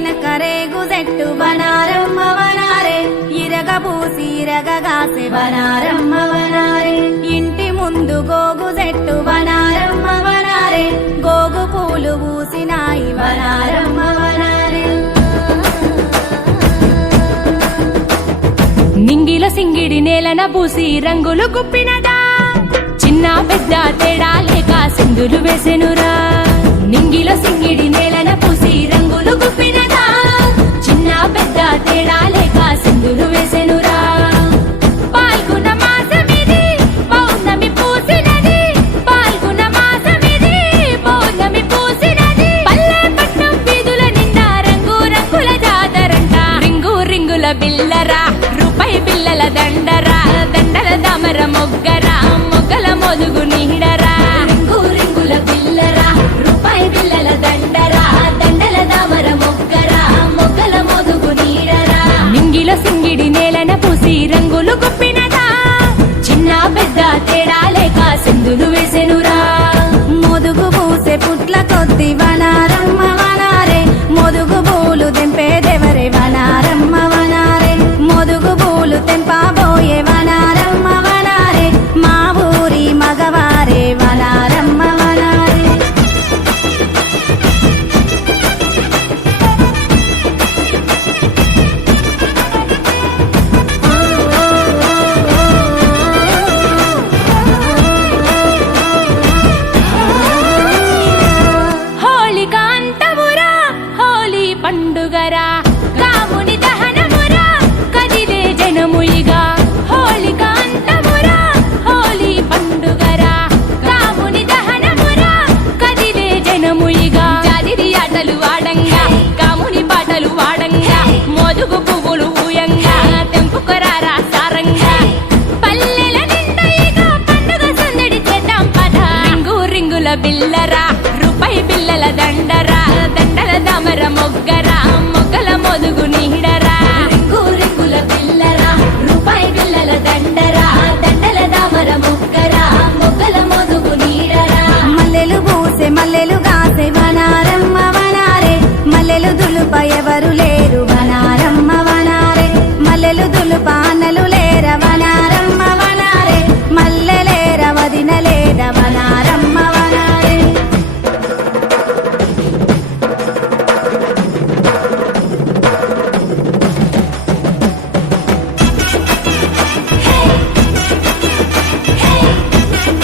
వెనకరేగు చెట్టు వనారమ్మ వనారే ఇరగబూసి ఇరగగాసే వనారమ్మ వనారే ఇంటి ముందు గోగు చెట్టు వనారమ్మ వనారే గోగు పూలు పూసినాయి వనారమ్మ వనారే నింగిల సింగిడి నేలన పూసి రంగులు గుప్పినదా చిన్న పెద్ద తేడా లేక సింధులు వేసెనురా నింగిల సింగిడి నేలన పూసి రంగులు గుప్పినదా చిన్న పెద్ద తేడా లేక సింధులు వేసెనురా పాల్గొన మాసమిది పౌర్ణమి పూసినది పాల్గొన మాసమిది పౌర్ణమి పూసినది పల్లె పట్నం వీధుల నిండా రంగు రంగుల జాతరంట రింగు రింగుల బిల్లరా రూపాయి బిల్లల దండరా దండల దామర మొగ్గరా మొగ్గల మొదుగు నీడరా రింగు రింగుల బిల్లరా రూపాయి బిల్లల దండరా దండల దామర మొగ్గరా మొగ్గల మొదుగు నీడరా నింగిల సింగిడి నేలన పూసి రంగులు గుప్పినదా చిన్న పెద్ద తేడా లేక సింధులు వేసెనురా మొదుగు పూసే పుట్ల కొద్ది వనారమ్మ వనారే మొదుగు పూలు తెంపేదెవరే వనారమ్మ వనారే మొదుగు పూలు తెంపబోయే వనారమ్మ వనారే మా ఊరి మగవారే వనారమ్మ వనారే హోళిక అంతమురా హోలీ పండుగరా రాముని దహనమురా కదిలే జనముయిగా హోళిక అంతమురా హోలీ పండుగరా రాముని దహనమురా కదిలే జనముయిగా జాజిరి ఆటలు ఆడంగా కాముని పాటలు వాడంగా మోదుగు పువ్వులు ఊయంగా తెంపుకొరారా సారంగా పల్లెల నిండయిగా పండుగ సందడి చేద్దాం పద రింగు రింగుల బిల్లరా